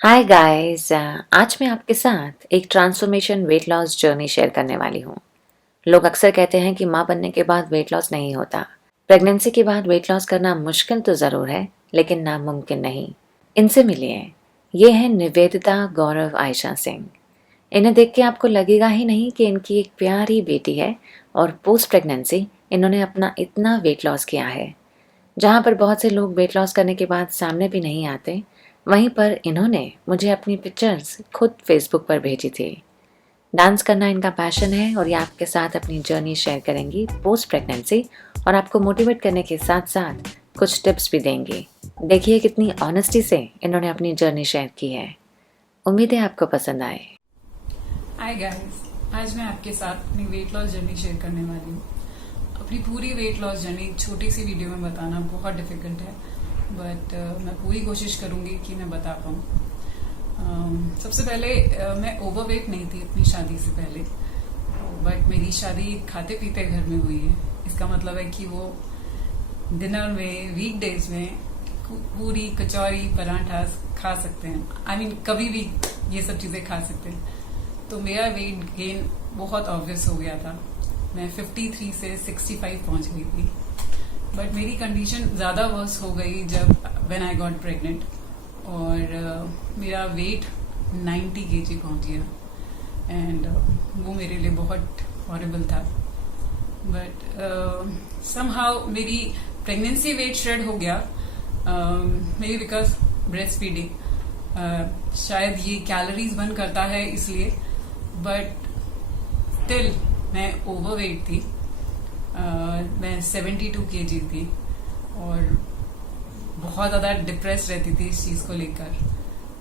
Hi guys, आज मैं आपके साथ एक transformation weight loss journey share करने वाली हूँ। लोग अक्सर कहते हैं कि माँ बनने के बाद वेट लॉस नहीं होता। प्रेगनेंसी के बाद वेट लॉस करना मुश्किल तो ज़रूर है, लेकिन नामुमकिन नहीं। इनसे मिलिए। ये है निवेदिता गौरव आयशा सिंह। इन्हें देख के आपको लगेगा ही नहीं कि इनकी एक प्यारी बेटी है और पोस्ट प्रेगनेंसी इन्होंने अपना इतना वेट लॉस किया है। जहाँ पर बहुत से लोग वेट लॉस करने के बाद सामने भी नहीं आते, वहीं पर इन्होंने मुझे अपनी पिक्चर्स खुद फेसबुक पर भेजी थी। डांस करना इनका पैशन है और ये आपके साथ अपनी जर्नी शेयर करेंगी पोस्ट प्रेगनेंसी और आपको मोटिवेट करने के साथ साथ कुछ टिप्स भी देंगी। देखिए कितनी ऑनेस्टी से इन्होंने अपनी जर्नी शेयर की है। उम्मीद है आपको पसंद आए। हाय गाइस, आज मैं आपके साथ अपनी वेट लॉस जर्नी शेयर करने वाली हूँ। अपनी पूरी वेट लॉस जर्नी एक छोटी सी वीडियो में बताना बहुत डिफिकल्ट है, बट मैं पूरी कोशिश करूंगी कि मैं बता पाऊँ। सबसे पहले मैं ओवरवेट नहीं थी अपनी शादी से पहले, बट मेरी शादी खाते पीते घर में हुई है। इसका मतलब है कि वो डिनर में, वीकडेज में पूरी कचौरी पराठा खा सकते हैं। I mean, कभी भी ये सब चीजें खा सकते हैं। तो मेरा वेट गेन बहुत ऑब्वियस हो गया था। मैं 53 से 65 पहुंच गई थी, बट मेरी कंडीशन ज्यादा वर्स हो गई जब व्हेन आई गॉट प्रेग्नेंट और मेरा वेट 90 केजी पहुंच गया एंड वो मेरे लिए बहुत हॉरिबल था। बट समहाउ मेरी प्रेगनेंसी वेट श्रेड हो गया, may be because breast feeding. शायद ये कैलोरीज बर्न करता है इसलिए, बट स्टिल मैं ओवरवेट थी। मैं 72 केजी थी और बहुत ज्यादा डिप्रेस रहती थी इस चीज को लेकर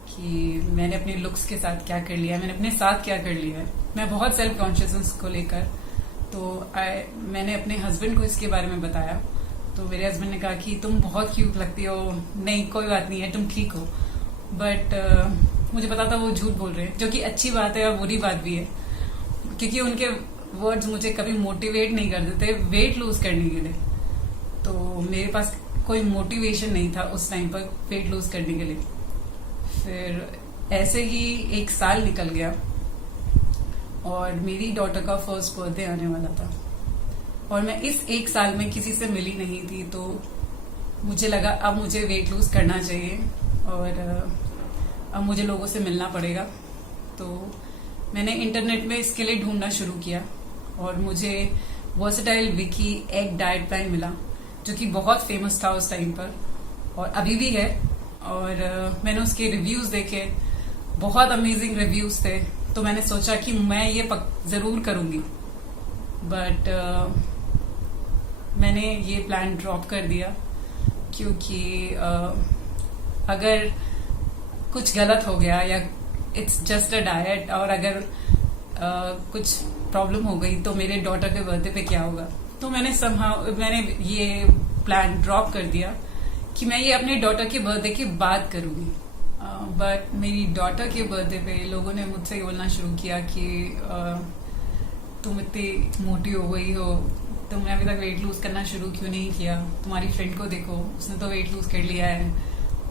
कि मैंने अपने लुक्स के साथ क्या कर लिया है, मैंने अपने साथ क्या कर लिया है। मैं बहुत सेल्फ कॉन्शियस हूँ इसको लेकर। तो मैंने अपने हस्बैंड को इसके बारे में बताया, तो मेरे हस्बैंड ने कहा कि तुम बहुत क्यूट लगती हो, नहीं कोई बात नहीं है, तुम ठीक हो। बट मुझे पता था वो झूठ बोल रहे हैं, जो कि अच्छी बात है और बुरी बात भी है, क्योंकि उनके वर्ड्स मुझे कभी मोटिवेट नहीं करते थे वेट लूज करने के लिए। तो मेरे पास कोई मोटिवेशन नहीं था उस टाइम पर वेट लूज करने के लिए। फिर ऐसे ही एक साल निकल गया और मेरी डॉटर का फर्स्ट बर्थडे आने वाला था और मैं इस एक साल में किसी से मिली नहीं थी। तो मुझे लगा अब मुझे वेट लूज करना चाहिए और अब मुझे लोगों से मिलना पड़ेगा। तो मैंने इंटरनेट में इसके लिए ढूंढना शुरू किया और मुझे versatile Vicky egg diet plan मिला, जो कि बहुत फेमस था उस टाइम पर और अभी भी है। और मैंने उसके रिव्यूज देखे, बहुत अमेजिंग रिव्यूज थे। तो मैंने सोचा कि मैं ये जरूर करूंगी, बट मैंने ये प्लान ड्रॉप कर दिया क्योंकि अगर कुछ गलत हो गया या इट्स जस्ट अ डाइट और अगर कुछ प्रॉब्लम हो गई तो मेरे डॉटर के बर्थडे पे क्या होगा। तो मैंने ये प्लान ड्रॉप कर दिया कि मैं ये अपने डॉटर के बर्थडे की बात करूंगी। बट मेरी डॉटर के बर्थडे पे लोगों ने मुझसे बोलना शुरू किया कि तुम इतनी मोटी हो गई हो, तुमने अभी तक वेट लूज करना शुरू क्यों नहीं किया, तुम्हारी फ्रेंड को देखो उसने तो वेट लूज कर लिया है,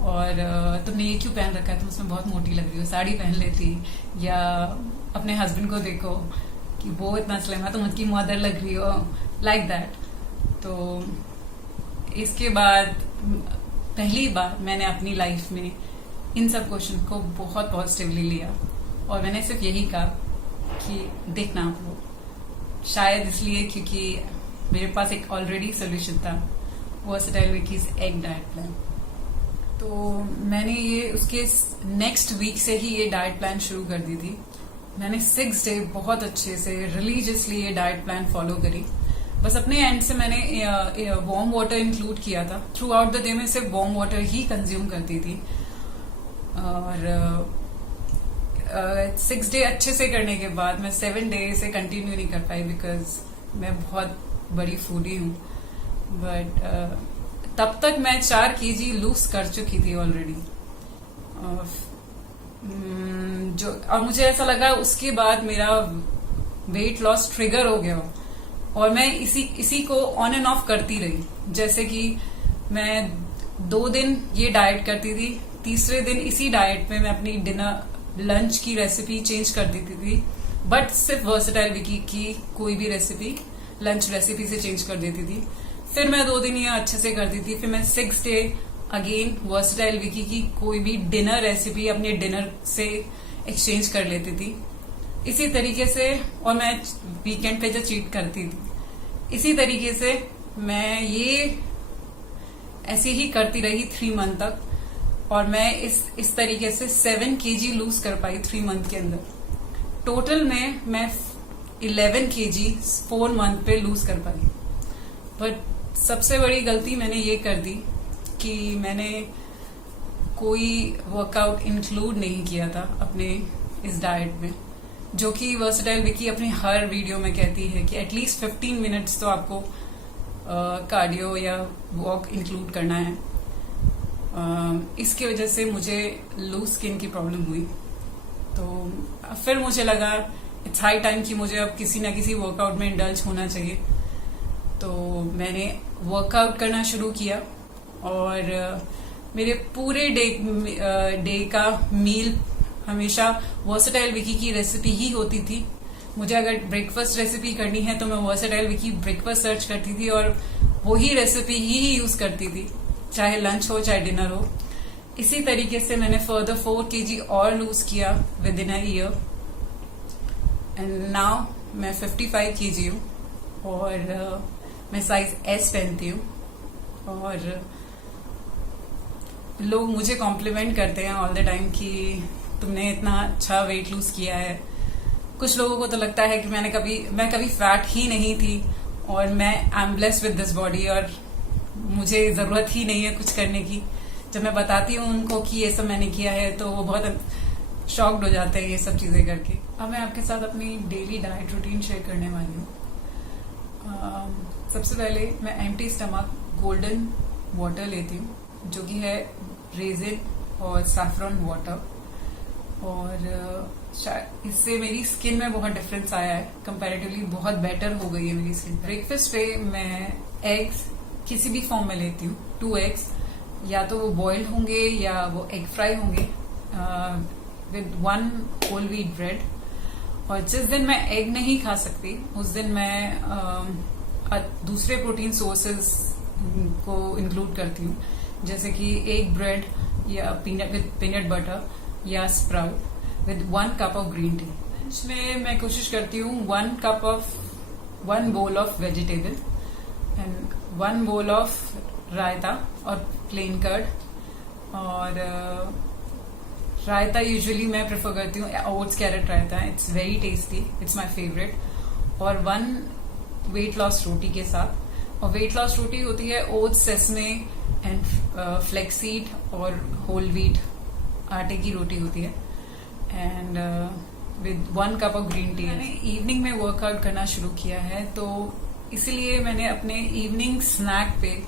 और तुमने ये क्यों पहन रखा है, तुम उसमें बहुत मोटी लग रही हो, साड़ी पहन लेती। या अपने हस्बैंड को देखो कि वो इतना स्लिम है, तुम उसकी मदर लग रही हो, लाइक दैट। तो इसके बाद पहली बार मैंने अपनी लाइफ में इन सब क्वेश्चन को बहुत पॉजिटिवली लिया और मैंने सिर्फ यही कहा कि देखना आप लोग, शायद इसलिए क्योंकि मेरे पास एक ऑलरेडी सोल्यूशन था, versatile wikis egg diet plan. तो मैंने ये उसके नेक्स्ट वीक से ही ये डाइट प्लान शुरू कर दी थी। मैंने 6 डे बहुत अच्छे से रिलीजियसली ये डाइट प्लान फॉलो करी। बस अपने एंड से मैंने वार्म वाटर इंक्लूड किया था। थ्रू आउट द डे में सिर्फ वार्म वाटर ही कंज्यूम करती थी और 6 डे अच्छे से करने के बाद मैं 7 डे से कंटिन्यू नहीं कर पाई बिकॉज मैं बहुत बड़ी फूडी हूँ। बट तब तक मैं 4 केजी लूज कर चुकी थी ऑलरेडी। और मुझे ऐसा लगा उसके बाद मेरा वेट लॉस ट्रिगर हो गया और मैं इसी को ऑन एंड ऑफ करती रही। जैसे कि मैं 2 दिन ये डाइट करती थी, तीसरे दिन इसी डाइट में मैं अपनी डिनर लंच की रेसिपी चेंज कर देती थी, बट सिर्फ वर्सेटाइल विकी की कोई भी रेसिपी लंच रेसिपी से चेंज कर देती थी। फिर मैं 2 दिन ये अच्छे से करती थी, फिर मैं 6th day again versatile Vicky की कोई भी डिनर रेसिपी अपने डिनर से एक्सचेंज कर लेती थी। इसी तरीके से, और मैं वीकेंड पे जो चीट करती थी, इसी तरीके से मैं ये ऐसे ही करती रही 3 मंथ तक, और मैं इस तरीके से 7 kg लूज कर पाई 3 मंथ के अंदर। टोटल में मैं 11 kg 4 मंथ पे लूज कर पाई। बट सबसे बड़ी गलती मैंने ये कर दी कि मैंने कोई वर्कआउट इंक्लूड नहीं किया था अपने इस डाइट में, जो कि वर्सेटाइल विकी अपनी हर वीडियो में कहती है कि एटलीस्ट 15 मिनट्स तो आपको कार्डियो या वॉक इंक्लूड करना है। इसकी वजह से मुझे लूज स्किन की प्रॉब्लम हुई, तो फिर मुझे लगा इट्स हाई टाइम कि मुझे अब किसी ना किसी वर्कआउट में इंडल्ज होना चाहिए। तो मैंने वर्कआउट करना शुरू किया, और मेरे पूरे डे का मील हमेशा वर्सेटाइल विकी की रेसिपी ही होती थी। मुझे अगर ब्रेकफास्ट रेसिपी करनी है तो मैं वर्सेटाइल विकी ब्रेकफास्ट सर्च करती थी और वही रेसिपी ही यूज करती थी, चाहे लंच हो चाहे डिनर हो। इसी तरीके से मैंने फर्दर 4 kg और लूज किया with in a year, and now मैं 55 kg हूँ, और मैं साइज S पहनती हूँ, और लोग मुझे कॉम्प्लीमेंट करते हैं ऑल द टाइम कि तुमने इतना अच्छा वेट लूज किया है। कुछ लोगों को तो लगता है कि मैं कभी फैट ही नहीं थी, और मैं I am blessed with this body, और मुझे जरूरत ही नहीं है कुछ करने की। जब मैं बताती हूँ उनको कि ये सब मैंने किया है, तो वो बहुत शॉक्ड हो जाते हैं ये सब चीजें करके। अब मैं आपके साथ अपनी डेली डाइट रूटीन शेयर करने वाली हूँ। सबसे पहले मैं एम्प्टी स्टमक गोल्डन वाटर लेती हूँ, जो कि है रेजिन और सैफरन वाटर, और इससे मेरी स्किन में बहुत डिफरेंस आया है। कंपैरेटिवली बहुत बेटर हो गई है मेरी स्किन। ब्रेकफास्ट पे मैं एग्स किसी भी फॉर्म में लेती हूँ, 2 eggs, या तो वो बॉइल्ड होंगे या वो एग फ्राई होंगे, विद 1 होल व्हीट ब्रेड। और जिस दिन मैं एग नहीं खा सकती उस दिन मैं दूसरे प्रोटीन सोर्सेज को इंक्लूड करती हूँ, जैसे कि एग ब्रेड या पीनट बटर या sprout with 1 cup of green tea. Lunch में मैं कोशिश करती हूँ 1 bowl of vegetable and 1 bowl of रायता और प्लेन कर्ड। और रायता यूजुअली मैं प्रेफर करती हूँ oats carrot raita, it's very tasty, it's my favourite. और 1 वेट लॉस रोटी के साथ, और वेट लॉस रोटी होती है ओट्स, सेसमे एंड फ्लेक्सीड और होल व्हीट आटे की रोटी होती है, and with 1 cup of green T. मैंने इवनिंग में वर्कआउट करना शुरू किया है, तो इसलिए मैंने अपने इवनिंग स्नैक पे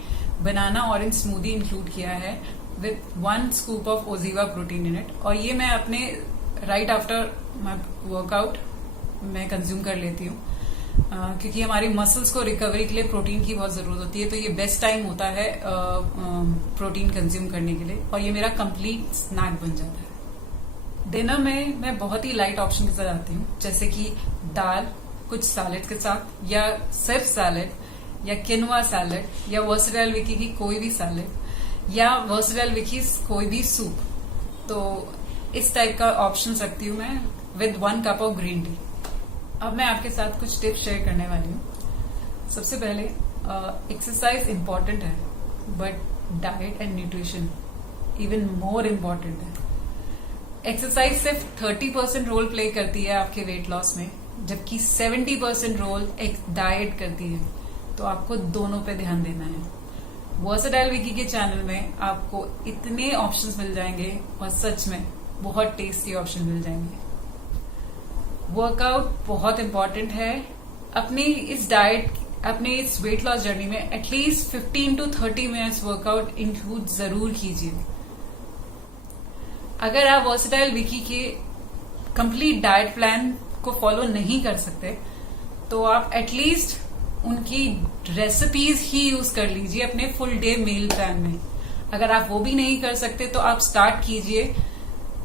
बनाना ऑरेंज स्मूदी इंक्लूड किया है with 1 scoop of OZiva protein in it. और ये मैं अपने राइट आफ्टर माई वर्कआउट मैं कंज्यूम कर लेती हूँ, क्योंकि हमारी मसल्स को रिकवरी के लिए प्रोटीन की बहुत जरूरत होती है। तो ये बेस्ट टाइम होता है प्रोटीन कंज्यूम करने के लिए, और ये मेरा कंप्लीट स्नैक बन जाता है। डिनर में मैं बहुत ही लाइट ऑप्शन के साथ आती हूँ, जैसे कि दाल कुछ सैलेड के साथ, या सिर्फ सैलेड, या किनवा सैलेड, या वर्सेटाइल विकी की कोई भी सैलेड, या वर्सेटाइल विकी कोई भी सूप। तो इस टाइप का ऑप्शन रखती हूँ मैं with 1 cup of green T. अब मैं आपके साथ कुछ टिप्स शेयर करने वाली हूँ। सबसे पहले एक्सरसाइज इम्पॉर्टेंट है, but diet and nutrition even more important है। एक्सरसाइज सिर्फ 30% रोल प्ले करती है आपके वेट लॉस में, जबकि 70% रोल एक डाइट करती है। तो आपको दोनों पे ध्यान देना है। वर्सेटाइल विकी के चैनल में आपको इतने ऑप्शंस मिल जाएंगे, और सच में बहुत टेस्टी ऑप्शन मिल जाएंगे। वर्कआउट बहुत इंपॉर्टेंट है। अपनी इस वेट लॉस जर्नी में at least 15 to 30 minutes workout include जरूर कीजिए। अगर आप वर्सेटाइल विकी के कंप्लीट डाइट प्लान को फॉलो नहीं कर सकते, तो आप एटलीस्ट उनकी रेसिपीज ही यूज कर लीजिए अपने फुल डे मील प्लान में। अगर आप वो भी नहीं कर सकते तो आप स्टार्ट कीजिए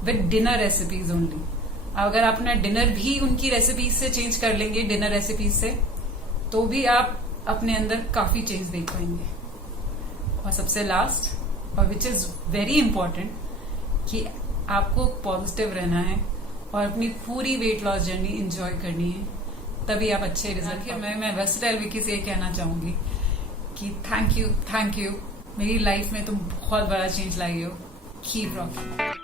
विद डिनर रेसिपीज ओनली। अगर आप अपना डिनर भी उनकी रेसिपीज से चेंज कर लेंगे, डिनर रेसिपीज से, तो भी आप अपने अंदर काफी चेंज देख पाएंगे। और सबसे लास्ट और विच इज वेरी इंपॉर्टेंट कि आपको पॉजिटिव रहना है और अपनी पूरी वेट लॉस जर्नी एंजॉय करनी है, तभी आप अच्छे रिजल्ट। मैं वर्सेटाइल विकी से ये कहना चाहूंगी कि थैंक यू मेरी लाइफ में तुम बहुत बड़ा चेंज लाई हो। Keep rocking.